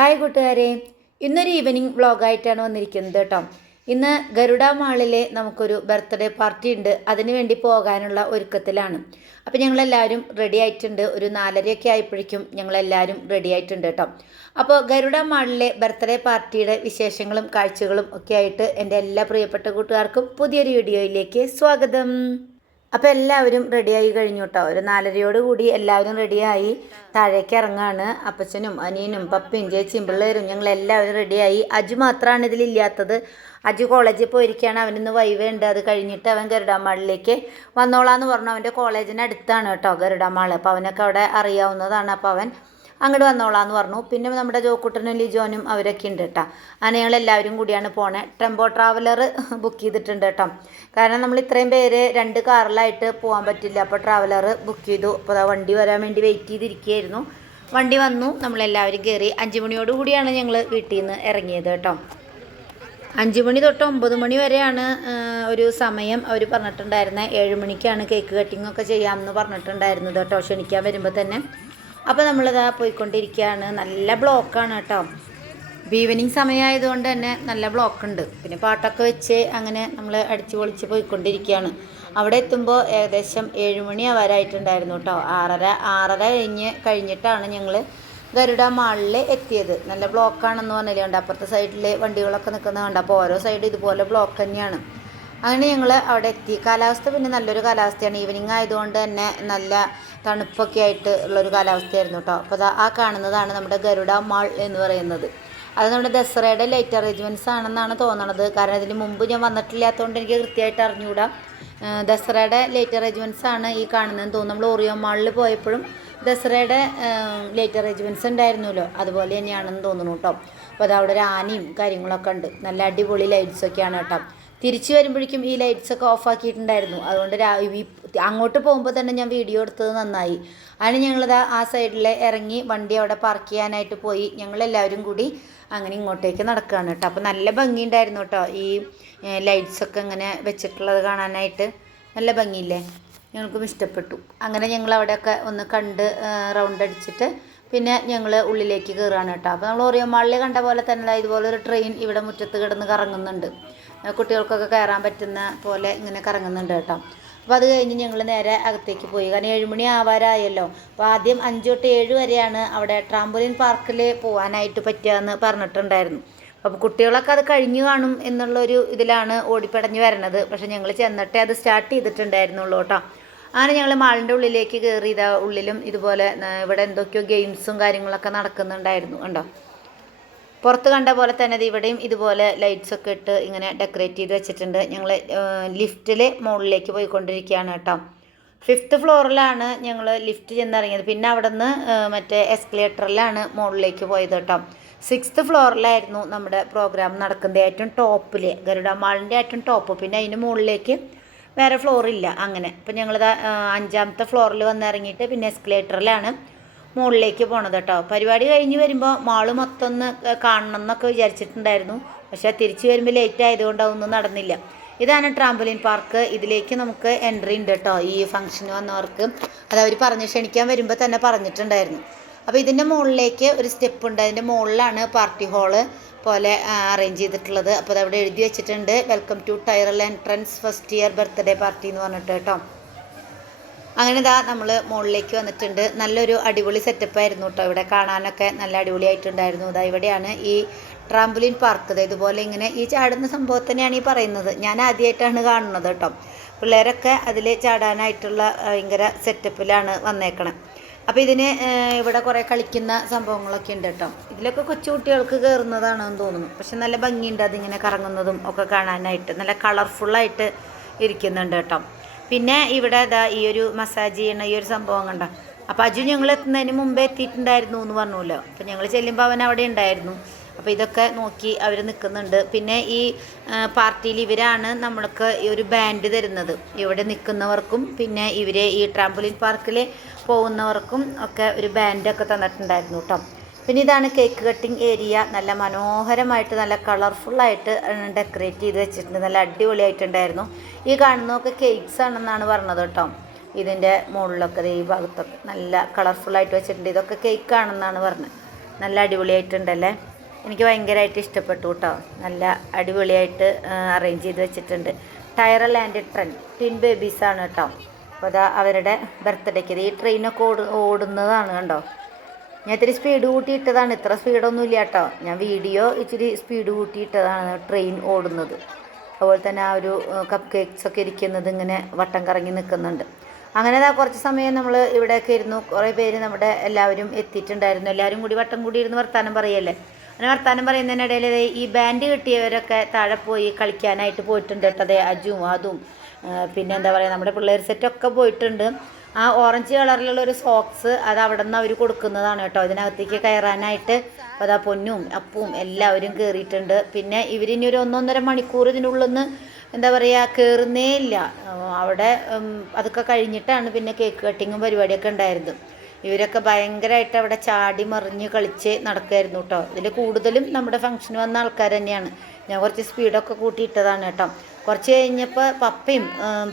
Hi കൂട്ടുകാരെ ഇന്നൊരു evening വ്ളോഗായിട്ടാണ് വന്നിരിക്കുന്നത് കേട്ടോ. ഇന്ന് ഗരുഡ മാളിലെ നമുക്കൊരു ബർത്ത്ഡേ പാർട്ടി ഉണ്ട്. അതിനുവേണ്ടി പോകാനുള്ള ഒരുക്കത്തിലാണ്. അപ്പോൾ ഞങ്ങളെല്ലാവരും റെഡി ആയിട്ടുണ്ട്. ഒരു നാലരയൊക്കെ ആയപ്പോഴേക്കും ഞങ്ങളെല്ലാവരും റെഡി ആയിട്ടുണ്ട് കേട്ടോ. അപ്പോൾ ഗരുഡ മാളിലെ ബർത്ത്ഡേ പാർട്ടിയുടെ വിശേഷങ്ങളും കാഴ്ചകളും ഒക്കെ ആയിട്ട് എന്റെ എല്ലാ പ്രിയപ്പെട്ട കൂട്ടുകാർക്കും പുതിയൊരു വീഡിയോയിലേക്ക് സ്വാഗതം. അപ്പോൾ എല്ലാവരും റെഡിയായി കഴിഞ്ഞു കേട്ടോ ഒരു നാലരയോട് കൂടി എല്ലാവരും റെഡിയായി താഴേക്ക് ഇറങ്ങാണ്. അപ്പച്ചനും അനിയനും പപ്പയും ചേച്ചിയും പിള്ളേരും ഞങ്ങൾ എല്ലാവരും റെഡിയായി അജു മാത്രമാണ് ഇതിലില്ലാത്തത് അജു കോളേജിൽ പോയിരിക്കുകയാണ് അവനിന്ന് വൈവ ഉണ്ട്. അത് കഴിഞ്ഞിട്ട് അവൻ ഗരുഡാമാളിലേക്ക് വന്നോളാന്ന് പറഞ്ഞു. അവന്റെ കോളേജിന് അടുത്താണ് കേട്ടോ ഗരുഡാമാൾ അപ്പോൾ അവനൊക്കെ അവിടെ അറിയാവുന്നതാണ്. അപ്പോൾ അവൻ അങ്ങോട്ട് വന്നോളാന്ന് പറഞ്ഞു. പിന്നെ നമ്മുടെ ജോക്കുട്ടനും ലിജോനും അവരൊക്കെ ഉണ്ട് കേട്ടോ അങ്ങനെ ഞങ്ങൾ എല്ലാവരും കൂടിയാണ് പോണേ. ടെമ്പോ ട്രാവലർ ബുക്ക് ചെയ്തിട്ടുണ്ട് കേട്ടോ കാരണം നമ്മൾ ഇത്രയും പേര് രണ്ട് കാറിലായിട്ട് പോകാൻ പറ്റില്ല. അപ്പോൾ ട്രാവലർ ബുക്ക് ചെയ്തു. അപ്പോൾ വണ്ടി വരാൻ വേണ്ടി വെയിറ്റ് ചെയ്തിരിക്കുകയായിരുന്നു. വണ്ടി വന്നു. നമ്മളെല്ലാവരും കയറി അഞ്ച് മണിയോട് കൂടിയാണ് ഞങ്ങൾ വീട്ടിൽ നിന്ന് ഇറങ്ങിയത് കേട്ടോ അഞ്ച് മണി തൊട്ട് ഒമ്പത് മണി വരെയാണ് ഒരു സമയം. അവർ പറഞ്ഞിട്ടുണ്ടായിരുന്നത് ഏഴ് മണിക്കാണ് കേക്ക് കട്ടിങ്ങൊക്കെ ചെയ്യാമെന്ന് പറഞ്ഞിട്ടുണ്ടായിരുന്നത് കേട്ടോ ക്ഷണിക്കാൻ വരുമ്പോൾ തന്നെ. അപ്പോൾ നമ്മളിതാ പോയിക്കൊണ്ടിരിക്കുകയാണ് നല്ല ബ്ലോക്കാണ് കേട്ടോ. ഈവനിങ് സമയമായതുകൊണ്ട് തന്നെ നല്ല ബ്ലോക്ക് ഉണ്ട് പിന്നെ പാട്ടൊക്കെ വെച്ച് അങ്ങനെ നമ്മൾ അടിച്ചു പൊളിച്ച് പോയിക്കൊണ്ടിരിക്കുകയാണ് അവിടെ എത്തുമ്പോൾ ഏകദേശം ഏഴുമണി ആവാറായിട്ടുണ്ടായിരുന്നു കേട്ടോ. ആറര ആറര കഴിഞ്ഞ് കഴിഞ്ഞിട്ടാണ് ഞങ്ങൾ ഗരുഡ മാളിൽ എത്തിയത്. നല്ല ബ്ലോക്കാണെന്ന് പറഞ്ഞില്ലേ? കണ്ട? അപ്പുറത്തെ സൈഡിൽ വണ്ടികളൊക്കെ നിൽക്കുന്ന കണ്ട? അപ്പോൾ ഓരോ സൈഡ് ഇതുപോലെ ബ്ലോക്ക് തന്നെയാണ്. അങ്ങനെ ഞങ്ങൾ അവിടെ എത്തി. കാലാവസ്ഥ പിന്നെ നല്ലൊരു കാലാവസ്ഥയാണ്. ഈവനിങ് ആയതുകൊണ്ട് തന്നെ നല്ല തണുപ്പൊക്കെ ആയിട്ട് ഉള്ളൊരു കാലാവസ്ഥയായിരുന്നു കേട്ടോ. അപ്പോൾ ആ കാണുന്നതാണ് നമ്മുടെ ഗരുഡ മാൾ എന്ന് പറയുന്നത്. അത് നമ്മുടെ ദസറയുടെ ലൈറ്റ് അറേഞ്ച്മെന്റ്സ് ആണെന്നാണ് തോന്നണത്. കാരണം ഇതിന് മുമ്പ് ഞാൻ വന്നിട്ടില്ലാത്തതുകൊണ്ട് എനിക്ക് കൃത്യമായിട്ട് അറിഞ്ഞുകൂടാ ദസറയുടെ ലൈറ്റ് അറേഞ്ച്മെന്റ്സ് ആണ് ഈ കാണുന്നതെന്ന് തോന്നുന്നു. നമ്മൾ ഓറിയോ മാളിൽ പോയപ്പോഴും ദസറയുടെ ലൈറ്റ് അറേഞ്ച്മെന്റ്സ് ഉണ്ടായിരുന്നല്ലോ. അതുപോലെ തന്നെയാണെന്ന് തോന്നുന്നു കേട്ടോ. അപ്പോൾ അത് അവിടെ ഒരു ആനയും കാര്യങ്ങളൊക്കെ ഉണ്ട്. നല്ല അടിപൊളി ലൈറ്റ്സൊക്കെയാണ് കേട്ടോ. തിരിച്ചു വരുമ്പോഴേക്കും ഈ ലൈറ്റ്സ് ഒക്കെ ഓഫ് ആക്കിയിട്ടുണ്ടായിരുന്നു. അതുകൊണ്ട് അങ്ങോട്ട് പോകുമ്പോൾ തന്നെ ഞാൻ വീഡിയോ എടുത്തത് നന്നായി. അതിന് ഞങ്ങളിത് ആ സൈഡിൽ ഇറങ്ങി വണ്ടി അവിടെ പാർക്ക് ചെയ്യാനായിട്ട് പോയി. ഞങ്ങളെല്ലാവരും കൂടി അങ്ങനെ ഇങ്ങോട്ടേക്ക് നടക്കുകയാണ് കേട്ടോ. അപ്പോൾ നല്ല ഭംഗിയുണ്ടായിരുന്നു കേട്ടോ. ഈ ലൈറ്റ്സൊക്കെ ഇങ്ങനെ വെച്ചിട്ടുള്ളത് കാണാനായിട്ട്. നല്ല ഭംഗിയില്ലേ? ഞങ്ങൾക്കും ഇഷ്ടപ്പെട്ടു. അങ്ങനെ ഞങ്ങൾ അവിടെയൊക്കെ ഒന്ന് കണ്ട് റൗണ്ട് അടിച്ചിട്ട് പിന്നെ ഞങ്ങൾ ഉള്ളിലേക്ക് കയറുകയാണ് കേട്ടോ. അപ്പോൾ നമ്മൾ ഓറിയോ മാളിൽ കണ്ട പോലെ തന്നെ ഇതുപോലെ ഒരു ട്രെയിൻ ഇവിടെ മുറ്റത്ത് കിടന്ന് കറങ്ങുന്നുണ്ട്. കുട്ടികൾക്കൊക്കെ കയറാൻ പറ്റുന്ന പോലെ ഇങ്ങനെ കറങ്ങുന്നുണ്ട് കേട്ടോ. അപ്പോൾ അത് കഴിഞ്ഞ് ഞങ്ങൾ നേരെ അകത്തേക്ക് പോയി. കാരണം ഏഴുമണി ആവാറായല്ലോ. അപ്പോൾ ആദ്യം അഞ്ച് തൊട്ട് ഏഴ് വരെയാണ് അവിടെ ട്രാംപോലിൻ പാർക്കിൽ പോകാനായിട്ട് പറ്റുക എന്ന് പറഞ്ഞിട്ടുണ്ടായിരുന്നു. അപ്പോൾ കുട്ടികളൊക്കെ അത് കഴിഞ്ഞു കാണും എന്നുള്ളൊരു ഇതിലാണ് ഓടിപ്പടഞ്ഞ് വരണത്. പക്ഷെ ഞങ്ങൾ ചെന്നിട്ടേ അത് സ്റ്റാർട്ട് ചെയ്തിട്ടുണ്ടായിരുന്നുള്ളൂ കേട്ടോ. അങ്ങനെ ഞങ്ങൾ മാളിന്റെ ഉള്ളിലേക്ക് കയറി ഇതാ ഉള്ളിലും ഇതുപോലെ ഇവിടെ എന്തൊക്കെയോ ഗെയിംസും കാര്യങ്ങളൊക്കെ നടക്കുന്നുണ്ടായിരുന്നു കണ്ടോ. പുറത്ത് കണ്ട പോലെ തന്നെ ഇവിടെയും ഇതുപോലെ ലൈറ്റ്സ് ഒക്കെ ഇട്ട് ഇങ്ങനെ ഡെക്കറേറ്റ് ചെയ്ത് വെച്ചിട്ടുണ്ട്. ഞങ്ങൾ ലിഫ്റ്റിൽ മുകളിലേക്ക് പോയിക്കൊണ്ടിരിക്കുകയാണ് കേട്ടോ. ഫിഫ്ത്ത് ഫ്ലോറിലാണ് ഞങ്ങൾ ലിഫ്റ്റ് ചെന്നിറങ്ങിയത്. പിന്നെ അവിടെ നിന്ന് മറ്റേ എസ്കലേറ്ററിലാണ് മുകളിലേക്ക് പോയത് കേട്ടോ. സിക്സ്ത് ഫ്ലോറിലായിരുന്നു നമ്മുടെ പ്രോഗ്രാം നടക്കുന്നത്. ഏറ്റവും ടോപ്പിൽ ഗരുഡ മാളിന്റെ ഏറ്റവും ടോപ്പ് പിന്നെ അതിന് മുകളിലേക്ക് വേറെ ഫ്ലോറില്ല അങ്ങനെ. അപ്പം ഞങ്ങളിത് അഞ്ചാമത്തെ ഫ്ലോറിൽ വന്നിറങ്ങിയിട്ട് പിന്നെ എസ്കലേറ്ററിലാണ് മുകളിലേക്ക് പോണത് കേട്ടോ. പരിപാടി കഴിഞ്ഞ് വരുമ്പോൾ മാൾ മൊത്തം ഒന്ന് കാണണം എന്നൊക്കെ വിചാരിച്ചിട്ടുണ്ടായിരുന്നു. പക്ഷേ തിരിച്ചു വരുമ്പോൾ ലേറ്റ് ആയതുകൊണ്ട് അതൊന്നും നടന്നില്ല. ഇതാണ് ട്രാംപോലിൻ പാർക്ക് ഇതിലേക്ക് നമുക്ക് എൻട്രി ഉണ്ട് കേട്ടോ. ഈ ഫംഗ്ഷന് വന്നവർക്ക്. അത് അവർ പറഞ്ഞ് ക്ഷണിക്കാൻ വരുമ്പോൾ തന്നെ പറഞ്ഞിട്ടുണ്ടായിരുന്നു. അപ്പോൾ ഇതിന്റെ മുകളിലേക്ക് ഒരു സ്റ്റെപ്പ് ഉണ്ട്. അതിന്റെ മുകളിലാണ് പാർട്ടി ഹാൾ പോലെ അറേഞ്ച് ചെയ്തിട്ടുള്ളത്. അപ്പോൾ അതവിടെ എഴുതി വെച്ചിട്ടുണ്ട്. Welcome to Tyrell entrance first year birthday party എന്ന് പറഞ്ഞിട്ട് കേട്ടോ. അങ്ങനെ ഇതാ നമ്മൾ മുകളിലേക്ക് വന്നിട്ടുണ്ട്. നല്ലൊരു അടിപൊളി സെറ്റപ്പ് ആയിരുന്നു കേട്ടോ ഇവിടെ. കാണാനൊക്കെ നല്ല അടിപൊളിയായിട്ടുണ്ടായിരുന്നു. ഇതാ ഇവിടെയാണ് ഈ ട്രാംബുലിൻ പാർക്ക് ഇതുപോലെ ഇങ്ങനെ ഈ ചാടുന്ന സംഭവം തന്നെയാണ് ഈ പറയുന്നത്. ഞാൻ ആദ്യമായിട്ടാണ് കാണുന്നത് കേട്ടോ പിള്ളേരൊക്കെ അതിൽ ചാടാനായിട്ടുള്ള ഭയങ്കര സെറ്റപ്പിലാണ് വന്നേക്കണം. അപ്പോൾ ഇതിന് ഇവിടെ കുറേ കളിക്കുന്ന സംഭവങ്ങളൊക്കെ ഉണ്ട് കേട്ടോ ഇതിലൊക്കെ കൊച്ചുകുട്ടികൾക്ക് കയറുന്നതാണെന്ന് തോന്നുന്നു. പക്ഷെ നല്ല ഭംഗിയുണ്ട് അതിങ്ങനെ കറങ്ങുന്നതും ഒക്കെ കാണാനായിട്ട്. നല്ല കളർഫുള്ളായിട്ട് ഇരിക്കുന്നുണ്ട് കേട്ടോ പിന്നെ ഇവിടെ ഇതാ ഈ ഒരു മസാജ് ചെയ്യണ ഈ ഒരു സംഭവം കണ്ട? അപ്പോൾ അജു ഞങ്ങൾ എത്തുന്നതിന് മുമ്പേ എത്തിയിട്ടുണ്ടായിരുന്നു എന്ന് പറഞ്ഞല്ലോ അപ്പോൾ ഞങ്ങൾ ചെല്ലുമ്പോൾ അവൻ അവിടെ ഉണ്ടായിരുന്നു. അപ്പോൾ ഇതൊക്കെ നോക്കി അവർ നിൽക്കുന്നുണ്ട് പിന്നെ ഈ പാർട്ടിയിൽ ഇവരാണ് നമ്മൾക്ക് ഈ ഒരു ബാൻഡ് തരുന്നത്. ഇവിടെ നിൽക്കുന്നവർക്കും പിന്നെ ഇവരെ ഈ ട്രാംപലിൻ പാർക്കിൽ പോകുന്നവർക്കും ഒക്കെ ഒരു ബാൻഡൊക്കെ തന്നിട്ടുണ്ടായിരുന്നു കേട്ടോ പിന്നെ ഇതാണ് കേക്ക് കട്ടിംഗ് ഏരിയ നല്ല മനോഹരമായിട്ട് നല്ല കളർഫുള്ളായിട്ട് ഡെക്കറേറ്റ് ചെയ്ത് വെച്ചിട്ടുണ്ട്. നല്ല അടിപൊളിയായിട്ടുണ്ടായിരുന്നു. ഈ കാണുന്നതൊക്കെ കേക്ക്സ് ആണെന്നാണ് പറഞ്ഞത് കേട്ടോ. ഇതിന്റെ മുകളിലൊക്കെ ഈ ഭാഗത്തൊക്കെ നല്ല കളർഫുള്ളായിട്ട് വെച്ചിട്ടുണ്ട്. ഇതൊക്കെ കേക്ക് ആണെന്നാണ് പറഞ്ഞത്. നല്ല അടിപൊളിയായിട്ടുണ്ടല്ലേ? എനിക്ക് ഭയങ്കരമായിട്ട് ഇഷ്ടപ്പെട്ടു കേട്ടോ. നല്ല അടിപൊളിയായിട്ട് അറേഞ്ച് ചെയ്ത് വെച്ചിട്ടുണ്ട്. ടയർ ആൻഡ് ട്രെൻ ട്വിൻ ബേബീസാണ് കേട്ടോ. അപ്പോൾ അതാ അവരുടെ ബർത്ത്ഡേക്ക് ഈ ട്രെയിനൊക്കെ ഓട് ഓടുന്നതാണ് കണ്ടോ? ഞാൻ ഇത്തിരി സ്പീഡ് കൂട്ടിയിട്ടതാണ്. ഇത്ര സ്പീഡൊന്നും ഇല്ല കേട്ടോ. ഞാൻ വീഡിയോ ഇച്ചിരി സ്പീഡ് കൂട്ടിയിട്ടതാണ് ട്രെയിൻ ഓടുന്നത്. അതുപോലെ തന്നെ ആ ഒരു കപ്പ് കേക്ക്സ് ഒക്കെ ഇരിക്കുന്നത് ഇങ്ങനെ വട്ടം കറങ്ങി നിൽക്കുന്നുണ്ട്. അങ്ങനെ കുറച്ച് സമയം നമ്മൾ ഇവിടെയൊക്കെ ഇരുന്നു. കുറേ പേര് നമ്മുടെ എല്ലാവരും എത്തിയിട്ടുണ്ടായിരുന്നു. എല്ലാവരും കൂടി വട്ടം കൂടി ഇരുന്ന് വർത്താനം പറയല്ലേ? അങ്ങനെ വർത്താനം പറയുന്നതിനിടയിൽ ഈ ബാൻഡ് കിട്ടിയവരൊക്കെ താഴെ പോയി കളിക്കാനായിട്ട് പോയിട്ടുണ്ട് കേട്ടോ. അതെ അജും അതും പിന്നെ എന്താ പറയുക നമ്മുടെ പിള്ളേർ സെറ്റൊക്കെ പോയിട്ടുണ്ട്. ആ ഓറഞ്ച് കളറിലുള്ള ഒരു സോക്സ് അത് അവിടെ നിന്ന് അവർ കൊടുക്കുന്നതാണ് കേട്ടോ. ഇതിനകത്തേക്ക് കയറാനായിട്ട് അപ്പോൾ അതാ പൊന്നും അപ്പവും എല്ലാവരും കയറിയിട്ടുണ്ട് പിന്നെ ഇവരിനി ഒരു ഒന്നൊന്നര മണിക്കൂർ ഇതിനുള്ളിൽ നിന്ന് എന്താ പറയുക കയറുന്നേ ഇല്ല. അവിടെ അതൊക്കെ കഴിഞ്ഞിട്ടാണ് പിന്നെ കേക്ക് കട്ടിങ്ങും പരിപാടിയൊക്കെ ഉണ്ടായിരുന്നത്. ഇവരൊക്കെ ഭയങ്കരമായിട്ട് അവിടെ ചാടി മറിഞ്ഞ് കളിച്ച് നടക്കുമായിരുന്നു കേട്ടോ. ഇതിൽ കൂടുതലും നമ്മുടെ ഫംഗ്ഷന് വന്ന ആൾക്കാർ തന്നെയാണ്. ഞാൻ കുറച്ച് സ്പീഡൊക്കെ കൂട്ടിയിട്ടതാണ് കേട്ടോ. കുറച്ച് കഴിഞ്ഞപ്പോൾ പപ്പയും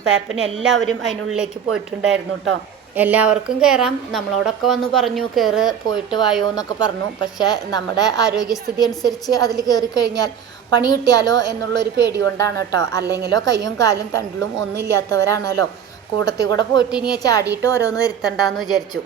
പേപ്പനും എല്ലാവരും അതിനുള്ളിലേക്ക് പോയിട്ടുണ്ടായിരുന്നു കേട്ടോ എല്ലാവർക്കും കയറാം നമ്മളോടൊക്കെ വന്ന് പറഞ്ഞു കയറ് പോയിട്ട് വായോ എന്നൊക്കെ പറഞ്ഞു. പക്ഷേ നമ്മുടെ ആരോഗ്യസ്ഥിതി അനുസരിച്ച് അതിൽ കയറി കഴിഞ്ഞാൽ പണി കിട്ടിയാലോ എന്നുള്ളൊരു പേടി കൊണ്ടാണ് കേട്ടോ അല്ലെങ്കിലോ കയ്യും കാലും തണ്ടിലും ഒന്നും ഇല്ലാത്തവരാണല്ലോ. കൂട്ടത്തിൽ കൂടെ പോയിട്ട് ഇനി ചാടിയിട്ട് ഓരോന്ന് വരുത്തണ്ടെന്ന് വിചാരിച്ചു.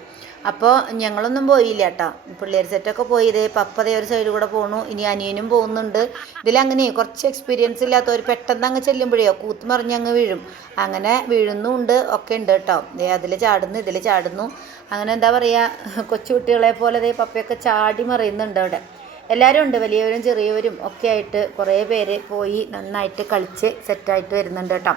അപ്പോൾ ഞങ്ങളൊന്നും പോയില്ല കേട്ടോ പിള്ളേർ സെറ്റൊക്കെ പോയി ഇതേ പപ്പതേ ഒരു സൈഡിൽ കൂടെ പോണു. ഇനി അനിയനും പോകുന്നുണ്ട്. ഇതിലങ്ങനെ കുറച്ച് എക്സ്പീരിയൻസ് ഇല്ലാത്തവർ പെട്ടെന്ന് അങ്ങ് ചെല്ലുമ്പോഴേ കൂത്ത് മറിഞ്ഞ് അങ്ങ് വീഴും. അങ്ങനെ വീഴുന്നുണ്ട്. ഒക്കെ ഉണ്ട് കേട്ടോ ദേ അതിൽ ചാടുന്നു ഇതിൽ ചാടുന്നു. അങ്ങനെ എന്താ പറയുക കൊച്ചുകുട്ടികളെ പോലെ ദേ പപ്പയൊക്കെ ചാടി മറിയുന്നുണ്ട് അവിടെ. എല്ലാവരും ഉണ്ട് വലിയവരും ചെറിയവരും ഒക്കെ ആയിട്ട് കുറേ പേര് പോയി നന്നായിട്ട് കളിച്ച് സെറ്റായിട്ട് വരുന്നുണ്ട് കേട്ടോ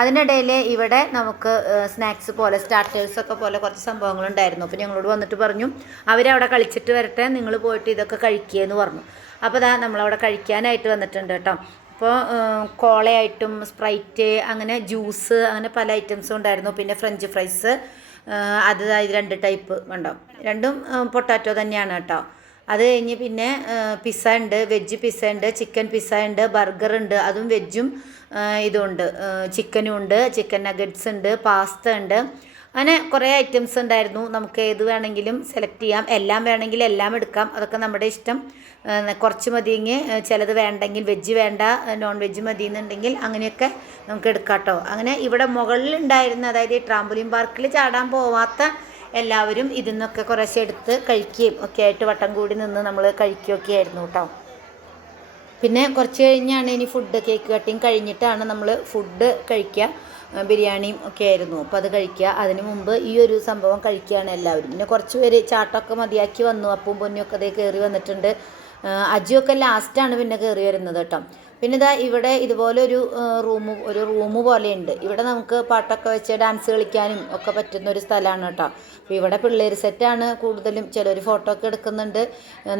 അതിനിടയിൽ ഇവിടെ നമുക്ക് സ്നാക്സ് പോലെ സ്റ്റാർട്ടേഴ്സ് ഒക്കെ പോലെ കുറച്ച് സംഭവങ്ങളുണ്ടായിരുന്നു. അപ്പോൾ ഞങ്ങളോട് വന്നിട്ട് പറഞ്ഞു അവരവിടെ കളിച്ചിട്ട് വരട്ടെ നിങ്ങൾ പോയിട്ട് ഇതൊക്കെ കഴിക്കുകയെന്ന് പറഞ്ഞു. അപ്പോൾ ദാ നമ്മളവിടെ കഴിക്കാനായിട്ട് വന്നിട്ടുണ്ട് കേട്ടോ. അപ്പോൾ കോളയായിട്ടും സ്പ്രൈറ്റ് അങ്ങനെ ജ്യൂസ് അങ്ങനെ പല ഐറ്റംസും ഉണ്ടായിരുന്നു. പിന്നെ ഫ്രഞ്ച് ഫ്രൈസ് അത് ഇത് രണ്ട് ടൈപ്പ് ഉണ്ടോ രണ്ടും പൊട്ടാറ്റോ തന്നെയാണ് കേട്ടോ. അത് കഴിഞ്ഞ് പിന്നെ പിസ്സ ഉണ്ട് വെജ് പിസ്സ ഉണ്ട് ചിക്കൻ പിസ്സ ഉണ്ട് ബർഗർ ഉണ്ട് അതും വെജും ഇതുണ്ട്. ചിക്കനും ഉണ്ട് ചിക്കൻ നഗറ്റ്സ് ഉണ്ട് പാസ്ത ഉണ്ട്. അങ്ങനെ കുറേ ഐറ്റംസ് ഉണ്ടായിരുന്നു. നമുക്ക് ഏത് വേണമെങ്കിലും സെലക്ട് ചെയ്യാം. എല്ലാം വേണമെങ്കിൽ എല്ലാം എടുക്കാം. അതൊക്കെ നമ്മുടെ ഇഷ്ടം. കുറച്ച് മതിയെങ്കിൽ ചിലത് വേണ്ടെങ്കിൽ വെജ് വേണ്ട നോൺ വെജ് മതി എന്നുണ്ടെങ്കിൽ അങ്ങനെയൊക്കെ നമുക്ക് എടുക്കാം കേട്ടോ അങ്ങനെ ഇവിടെ മുകളിലുണ്ടായിരുന്ന അതായത് ഈ ട്രാമ്പലിൻ പാർക്കിൽ ചാടാൻ പോവാത്ത എല്ലാവരും ഇതിൽ നിന്നൊക്കെ കുറേശ്ശെ എടുത്ത് കഴിക്കുകയും ഒക്കെ ആയിട്ട് വട്ടം കൂടി നിന്ന് നമ്മൾ കഴിക്കുകയൊക്കെ ആയിരുന്നു കേട്ടോ പിന്നെ കുറച്ച് കഴിഞ്ഞാണ് ഇനി ഫുഡ് കേക്ക് കട്ടിങ് കഴിഞ്ഞിട്ടാണ് നമ്മൾ ഫുഡ് കഴിക്കുക. ബിരിയാണിയും ഒക്കെ ആയിരുന്നു. അപ്പോൾ അത് കഴിക്കുക. അതിന് മുമ്പ് ഈ ഒരു സംഭവം കഴിക്കുകയാണ് എല്ലാവരും. പിന്നെ കുറച്ച് പേര് ചാട്ടമൊക്കെ മതിയാക്കി വന്നു. അപ്പവും പൊന്നിയൊക്കെ അതേ കയറി വന്നിട്ടുണ്ട്. അജിയൊക്കെ ലാസ്റ്റാണ് പിന്നെ കയറി വരുന്നത് കേട്ടോ. പിന്നെ ഇതാ ഇവിടെ ഇതുപോലെ ഒരു റൂം ഒരു റൂം പോലെയുണ്ട്. ഇവിടെ നമുക്ക് പാട്ടൊക്കെ വെച്ച് ഡാൻസ് കളിക്കാനും ഒക്കെ പറ്റുന്ന ഒരു സ്ഥലമാണ് കേട്ടോ. അപ്പോൾ ഇവിടെ പിള്ളേർ സെറ്റാണ് കൂടുതലും. ചിലർ ഫോട്ടോ ഒക്കെ എടുക്കുന്നുണ്ട്.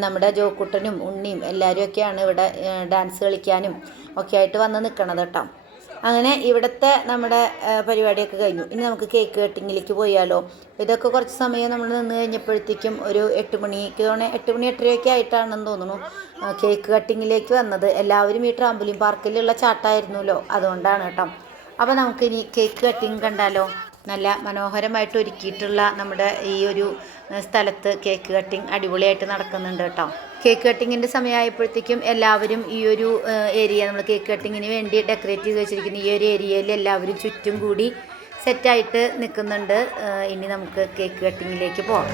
നമ്മുടെ ജോക്കുട്ടനും ഉണ്ണിയും എല്ലാവരും ഒക്കെയാണ് ഇവിടെ ഡാൻസ് കളിക്കാനും ഒക്കെ ആയിട്ട് വന്ന് നിൽക്കണത് കേട്ടോ. അങ്ങനെ ഇവിടുത്തെ നമ്മുടെ പരിപാടിയൊക്കെ കഴിഞ്ഞു. ഇനി നമുക്ക് കേക്ക് കട്ടിങ്ങിലേക്ക് പോയാലോ. ഇതൊക്കെ കുറച്ച് സമയം നമ്മൾ നിന്ന് കഴിഞ്ഞപ്പോഴത്തേക്കും ഒരു എട്ട് മണിക്ക് തോണേ എട്ട് മണി എട്ടരയൊക്കെ ആയിട്ടാണെന്ന് തോന്നുന്നു. കേക്ക് കട്ടിങ്ങിലേക്ക് വന്നത്. എല്ലാവരും ഈ ട്രാമ്പുലിൻ പാർക്കിലുള്ള ചാട്ടായിരുന്നല്ലോ. അതുകൊണ്ടാണ് കേട്ടോ. അപ്പോൾ നമുക്കിനി കേക്ക് കട്ടിങ് കണ്ടാലോ. നല്ല മനോഹരമായിട്ട് ഒരുക്കിയിട്ടുള്ള നമ്മുടെ ഈ ഒരു സ്ഥലത്ത് കേക്ക് കട്ടിങ് അടിപൊളിയായിട്ട് നടക്കുന്നുണ്ട് കേട്ടോ. കേക്ക് കട്ടിങ്ങിന്റെ സമയമായപ്പോഴത്തേക്കും എല്ലാവരും ഈ ഒരു ഏരിയ നമ്മൾ കേക്ക് കട്ടിങ്ങിന് വേണ്ടി ഡെക്കറേറ്റ് ചെയ്ത് വെച്ചിരിക്കുന്ന ഈ ഒരു ഏരിയയിൽ എല്ലാവരും ചുറ്റും കൂടി സെറ്റായിട്ട് നിൽക്കുന്നുണ്ട്. ഇനി നമുക്ക് കേക്ക് കട്ടിങ്ങിലേക്ക് പോകാം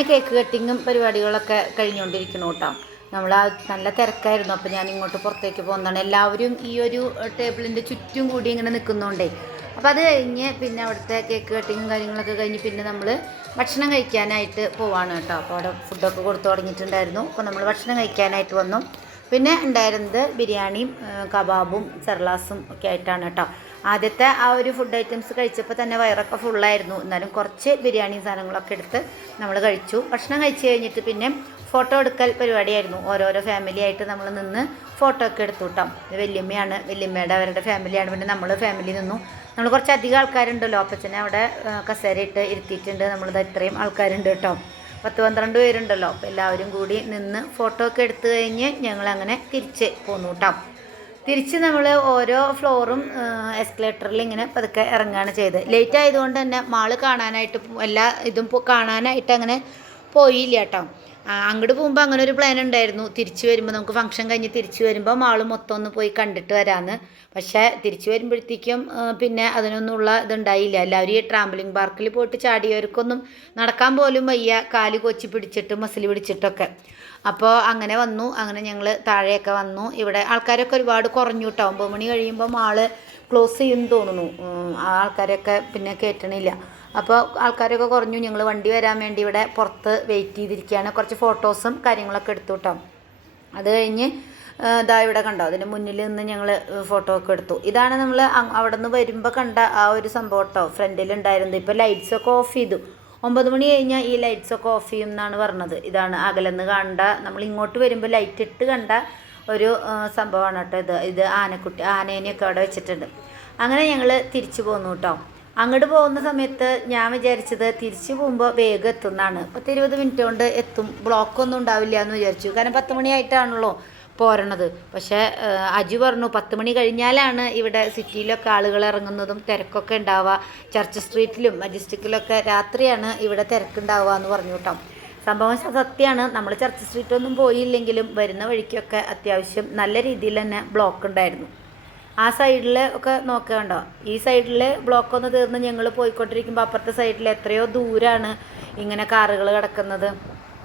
അങ്ങനെ കേക്ക് കട്ടിങ്ങും പരിപാടികളൊക്കെ കഴിഞ്ഞുകൊണ്ടിരിക്കണം കേട്ടോ നമ്മൾ നല്ല തിരക്കായിരുന്നു. അപ്പോൾ ഞാൻ ഇങ്ങോട്ട് പുറത്തേക്ക് പോകുന്നതാണ്. എല്ലാവരും ഈ ഒരു ടേബിളിന്റെ ചുറ്റും കൂടി ഇങ്ങനെ നിൽക്കുന്നുണ്ടേ അപ്പോൾ അത് കഴിഞ്ഞ് പിന്നെ അവിടുത്തെ കേക്ക് കട്ടിങ്ങും കാര്യങ്ങളൊക്കെ കഴിഞ്ഞ് പിന്നെ നമ്മൾ ഭക്ഷണം കഴിക്കാനായിട്ട് പോവാണ് കേട്ടോ. അപ്പോൾ അവിടെ ഫുഡൊക്കെ കൊടുത്തു തുടങ്ങിയിട്ടുണ്ടായിരുന്നു. അപ്പോൾ നമ്മൾ ഭക്ഷണം കഴിക്കാനായിട്ട് വന്നു. പിന്നെ ഉണ്ടായിരുന്നത് ബിരിയാണിയും കബാബും ചെറലാസും ഒക്കെ ആയിട്ടാണ് കേട്ടോ. ആദ്യത്തെ ആ ഒരു ഫുഡ് ഐറ്റംസ് കഴിച്ചപ്പോൾ തന്നെ വയറൊക്കെ ഫുള്ളായിരുന്നു എന്നാലും കുറച്ച് ബിരിയാണി സാധനങ്ങളൊക്കെ എടുത്ത് നമ്മൾ കഴിച്ചു. ഭക്ഷണം കഴിച്ചു കഴിഞ്ഞിട്ട് പിന്നെ ഫോട്ടോ എടുക്കൽ പരിപാടിയായിരുന്നു. ഓരോരോ ഫാമിലി ആയിട്ട് നമ്മൾ നിന്ന് ഫോട്ടോ ഒക്കെ എടുത്തു കേട്ടോ വല്യമ്മയാണ്. വല്യമ്മയുടെ അവരുടെ ഫാമിലിയാണ് പിന്നെ നമ്മൾ ഫാമിലി നിന്നു. നമ്മൾ കുറച്ച് അധികം ആൾക്കാരുണ്ടല്ലോ. അപ്പച്ചനെ അവിടെ കസേര കസേരയിട്ട് ഇരുത്തിയിട്ടുണ്ട്. നമ്മളിത് ഇത്രയും ആൾക്കാരുണ്ട് കേട്ടോ പത്ത് പന്ത്രണ്ട് പേരുണ്ടല്ലോ. അപ്പോൾ എല്ലാവരും കൂടി നിന്ന് ഫോട്ടോ ഒക്കെ എടുത്തു കഴിഞ്ഞ് ഞങ്ങളങ്ങനെ തിരിച്ച് പോന്നു കേട്ടോ തിരിച്ച് നമ്മൾ ഓരോ ഫ്ലോറും എസ്കലേറ്ററിൽ ഇങ്ങനെ പതുക്കെ ഇറങ്ങുകയാണ് ചെയ്തത്. ലേറ്റ് ആയതുകൊണ്ട് തന്നെ മാൾ കാണാനായിട്ട് എല്ലാ ഇതും കാണാനായിട്ട് അങ്ങനെ പോയില്ല കേട്ടോ. അങ്ങോട്ട് പോകുമ്പോൾ അങ്ങനെ ഒരു പ്ലാൻ ഉണ്ടായിരുന്നു. തിരിച്ചു വരുമ്പോൾ നമുക്ക് ഫംഗ്ഷൻ കഴിഞ്ഞ് തിരിച്ചു വരുമ്പോൾ മാൾ മൊത്തം ഒന്ന് പോയി കണ്ടിട്ട് വരാമെന്ന് പക്ഷേ തിരിച്ചു വരുമ്പോഴത്തേക്കും പിന്നെ അതിനൊന്നുള്ള ഇതുണ്ടായില്ല. എല്ലാവരും ഈ ട്രാമ്പലിംഗ് പാർക്കിൽ പോയിട്ട് ചാടിയവർക്കൊന്നും നടക്കാൻ പോലും വയ്യ. കാൽ കൊച്ചി പിടിച്ചിട്ട് മസിൽ പിടിച്ചിട്ടൊക്കെ. അപ്പോൾ അങ്ങനെ വന്നു. അങ്ങനെ ഞങ്ങൾ താഴെയൊക്കെ വന്നു. ഇവിടെ ആൾക്കാരൊക്കെ ഒരുപാട് കുറഞ്ഞു കേട്ടോ ഒമ്പത് മണി കഴിയുമ്പോൾ മാൾ ക്ലോസ് ചെയ്യുമെന്ന് തോന്നുന്നു. ആൾക്കാരൊക്കെ പിന്നെ കയറ്റണില്ല അപ്പോൾ ആൾക്കാരൊക്കെ കുറഞ്ഞു ഞങ്ങൾ വണ്ടി വരാൻ വേണ്ടി ഇവിടെ പുറത്ത് വെയിറ്റ് ചെയ്തിരിക്കുകയാണ്. കുറച്ച് ഫോട്ടോസും കാര്യങ്ങളൊക്കെ എടുത്തു കേട്ടോ അത് കഴിഞ്ഞ് ഇതാ ഇവിടെ കണ്ടോ? അതിന് മുന്നിൽ നിന്ന് ഞങ്ങൾ ഫോട്ടോ ഒക്കെ എടുത്തു. ഇതാണ് നമ്മൾ അവിടെ നിന്ന് വരുമ്പോൾ കണ്ട ആ ഒരു സംഭവം കേട്ടോ ഫ്രണ്ടിലുണ്ടായിരുന്നത് ഇപ്പോൾ ലൈറ്റ്സൊക്കെ ഓഫ് ചെയ്തു. ഒമ്പത് മണി കഴിഞ്ഞാൽ ഈ ലൈറ്റ്സൊക്കെ ഓഫ് ചെയ്യും എന്നാണ് പറഞ്ഞത്. ഇതാണ് അകലെന്ന് കണ്ട നമ്മൾ ഇങ്ങോട്ട് വരുമ്പോൾ ലൈറ്റ് ഇട്ട് കണ്ട ഒരു സംഭവമാണ് കേട്ടോ ഇത്. ഇത് ആനക്കുട്ടി ആനേനെയൊക്കെ അവിടെ വെച്ചിട്ടുണ്ട്. അങ്ങനെ ഞങ്ങൾ തിരിച്ചു പോന്നു കേട്ടോ അങ്ങോട്ട് പോകുന്ന സമയത്ത് ഞാൻ വിചാരിച്ചത് തിരിച്ചു പോകുമ്പോൾ വേഗം എത്തുന്നതാണ് പത്ത് ഇരുപത് മിനിറ്റ് കൊണ്ട് എത്തും. ബ്ലോക്കൊന്നും ഉണ്ടാവില്ല എന്ന് വിചാരിച്ചു. കാരണം പത്ത് മണിയായിട്ടാണല്ലോ പോരണത്. പക്ഷേ അജു പറഞ്ഞു പത്ത് മണി കഴിഞ്ഞാലാണ് ഇവിടെ സിറ്റിയിലൊക്കെ ആളുകൾ ഇറങ്ങുന്നതും തിരക്കൊക്കെ ഉണ്ടാവുക. ചർച്ച് സ്ട്രീറ്റിലും മജിസ്റ്റിക്കിലൊക്കെ രാത്രിയാണ് ഇവിടെ തിരക്കുണ്ടാവുക എന്ന് പറഞ്ഞു കേട്ടോ. സംഭവം സത്യമാണ്. നമ്മൾ ചർച്ച് സ്ട്രീറ്റൊന്നും പോയില്ലെങ്കിലും വരുന്ന വഴിക്കൊക്കെ അത്യാവശ്യം നല്ല രീതിയിൽ തന്നെ ബ്ലോക്ക് ഉണ്ടായിരുന്നു. ആ സൈഡിൽ ഒക്കെ നോക്കണ്ടോ ഈ സൈഡിൽ ബ്ലോക്ക് ഒന്ന് തീർന്ന് ഞങ്ങൾ പോയിക്കൊണ്ടിരിക്കുമ്പോൾ അപ്പുറത്തെ സൈഡിൽ എത്രയോ ദൂരാണ് ഇങ്ങനെ കാറുകൾ കിടക്കുന്നത്.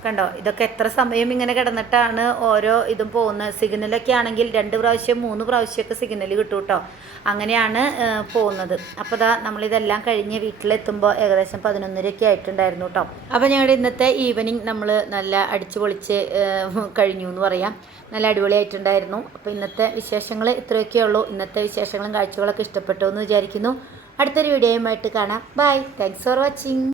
കണ്ടോ? ഇതൊക്കെ എത്ര സമയം ഇങ്ങനെ കിടന്നിട്ടാണ് ഓരോ ഇതും പോകുന്നത്. സിഗ്നലൊക്കെ ആണെങ്കിൽ രണ്ട് പ്രാവശ്യം മൂന്ന് പ്രാവശ്യമൊക്കെ സിഗ്നൽ കിട്ടും കേട്ടോ അങ്ങനെയാണ് പോകുന്നത്. അപ്പോൾ ദാ നമ്മളിതെല്ലാം കഴിഞ്ഞ് വീട്ടിലെത്തുമ്പോൾ ഏകദേശം പതിനൊന്നരയൊക്കെ ആയിട്ടുണ്ടായിരുന്നു കേട്ടോ അപ്പോൾ ഞങ്ങളുടെ ഇന്നത്തെ ഈവനിങ് നമ്മൾ നല്ല അടിച്ചു പൊളിച്ച് കഴിഞ്ഞു എന്ന് പറയാം. നല്ല അടിപൊളിയായിട്ടുണ്ടായിരുന്നു. അപ്പോൾ ഇന്നത്തെ വിശേഷങ്ങൾ ഇത്രയൊക്കെ ഉള്ളൂ. ഇന്നത്തെ വിശേഷങ്ങളും കാഴ്ചകളൊക്കെ ഇഷ്ടപ്പെട്ടു എന്ന് വിചാരിക്കുന്നു. അടുത്തൊരു വീഡിയോയുമായിട്ട് കാണാം. Bye thanks for watching